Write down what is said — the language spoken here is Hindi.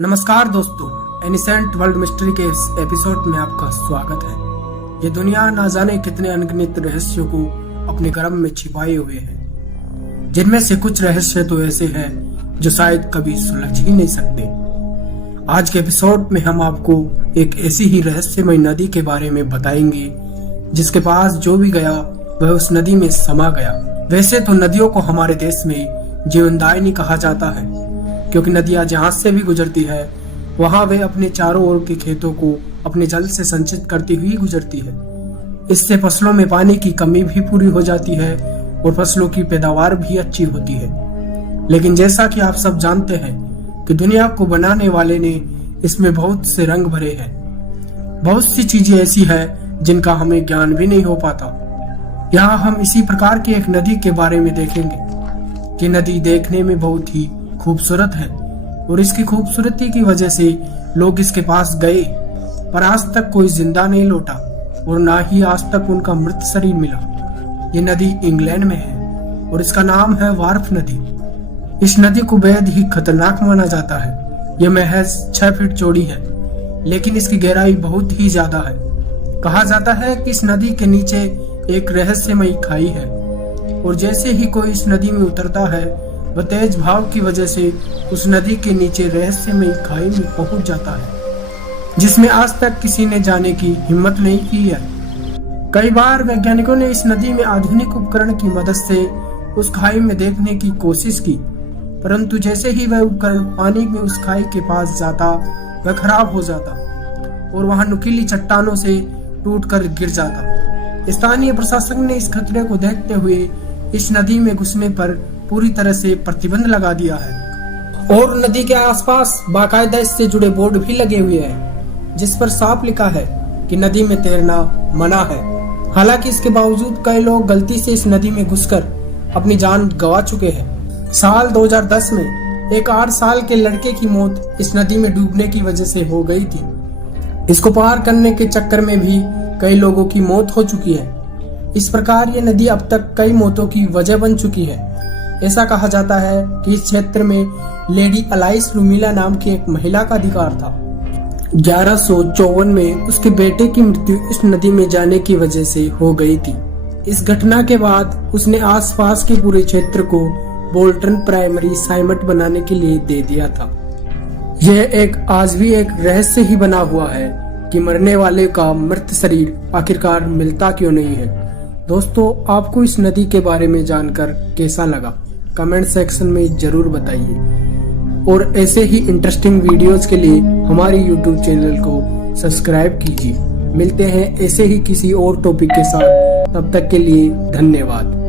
नमस्कार दोस्तों, एनिसेंट वर्ल्ड मिस्ट्री के इस एपिसोड में आपका स्वागत है। ये दुनिया ना जाने कितने अनगिनत रहस्यों को अपने गर्भ में छिपाए हुए है, जिनमें से कुछ रहस्य तो ऐसे हैं जो शायद कभी सुलझ ही नहीं सकते। आज के एपिसोड में हम आपको एक ऐसी ही रहस्यमय नदी के बारे में बताएंगे जिसके पास जो भी गया वह उस नदी में समा गया। वैसे तो नदियों को हमारे देश में जीवनदायिनी कहा जाता है, क्योंकि नदियां जहां से भी गुजरती है वहां वे अपने चारों ओर के खेतों को अपने जल से संचित करती हुई गुजरती है। इससे फसलों में पानी की कमी भी पूरी हो जाती है और फसलों की पैदावार भी अच्छी होती है। लेकिन जैसा कि आप सब जानते हैं कि दुनिया को बनाने वाले ने इसमें बहुत से रंग भरे हैं। बहुत सी चीजें ऐसी है जिनका हमें ज्ञान भी नहीं हो पाता। यहाँ हम इसी प्रकार की एक नदी के बारे में देखेंगे कि नदी देखने में बहुत ही खूबसूरत है और इसकी खूबसूरती की वजह से लोग इसके पास गए, पर आज तक कोई जिंदा नहीं लौटा और ना ही आज तक उनका मृत शरीर मिला। ये नदी इंग्लैंड में है और इसका नाम है वार्फ नदी। इस नदी को बेहद ही खतरनाक माना जाता है। यह महज 6 फीट चौड़ी है, लेकिन इसकी गहराई बहुत ही ज्यादा है। कहा जाता है कि इस नदी के नीचे एक रहस्यमयी खाई है और जैसे ही कोई इस नदी में उतरता है वह तेज भाव की वजह से उस नदी के नीचे रहस्यमयी खाई में पहुंच जाता है, जिसमें आज तक किसी ने जाने की हिम्मत नहीं की है। कई बार वैज्ञानिकों ने इस नदी में आधुनिक उपकरण की मदद से उस खाई में देखने की कोशिश की, परंतु जैसे ही वह उपकरण पानी में उस खाई के पास जाता वह खराब हो जाता और वहां नुकीली चट्टानों से टूटकर गिर जाता। स्थानीय प्रशासन ने इस खतरे को देखते हुए इस नदी में घुसने पर पूरी तरह से प्रतिबंध लगा दिया है और नदी के आसपास बाकायदा इससे जुड़े बोर्ड भी लगे हुए हैं, जिस पर साफ लिखा है कि नदी में तैरना मना है। हालांकि इसके बावजूद कई लोग गलती से इस नदी में घुसकर अपनी जान गंवा चुके हैं। साल 2010 में एक 8 साल के लड़के की मौत इस नदी में डूबने की वजह से हो गई थी। इसको पार करने के चक्कर में भी कई लोगों की मौत हो चुकी है। इस प्रकार ये नदी अब तक कई मौतों की वजह बन चुकी है। ऐसा कहा जाता है कि इस क्षेत्र में लेडी अलाइस रूमिला नाम की एक महिला का अधिकार था। 1154 में उसके बेटे की मृत्यु इस नदी में जाने की वजह से हो गई थी। इस घटना के बाद उसने आसपास के पूरे क्षेत्र को बोल्टन प्राइमरी साइमट बनाने के लिए दे दिया था। यह एक आज भी एक रहस्य ही बना हुआ है कि मरने वाले का मृत शरीर आखिरकार मिलता क्यों नहीं है। दोस्तों, आपको इस नदी के बारे में जानकर कैसा लगा कमेंट सेक्शन में जरूर बताइए और ऐसे ही इंटरेस्टिंग वीडियोस के लिए हमारे YouTube चैनल को सब्सक्राइब कीजिए। मिलते हैं ऐसे ही किसी और टॉपिक के साथ, तब तक के लिए धन्यवाद।